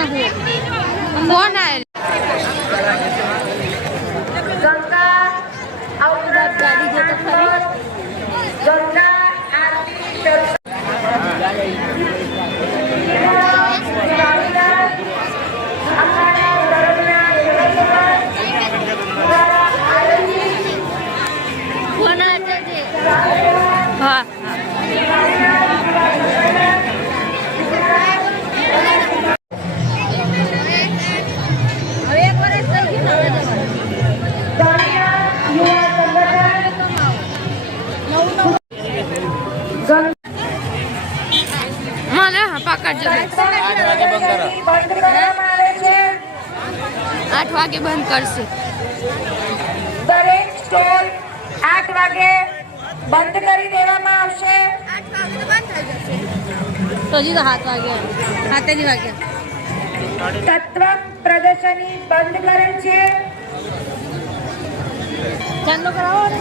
कौन आयल जनता आरती મને પાકડ. બંધ છે આઠ વાગે બંધ કરશે. દરેક સ્ટોલ આઠ વાગે બંધ કરી દેવામાં આવશે. તો હજી તો સાત વાગે. સાતેની વાગે. તત્વ પ્રદર્શની બંધ કરેલ છે. ચાંદલો કરાવો ને.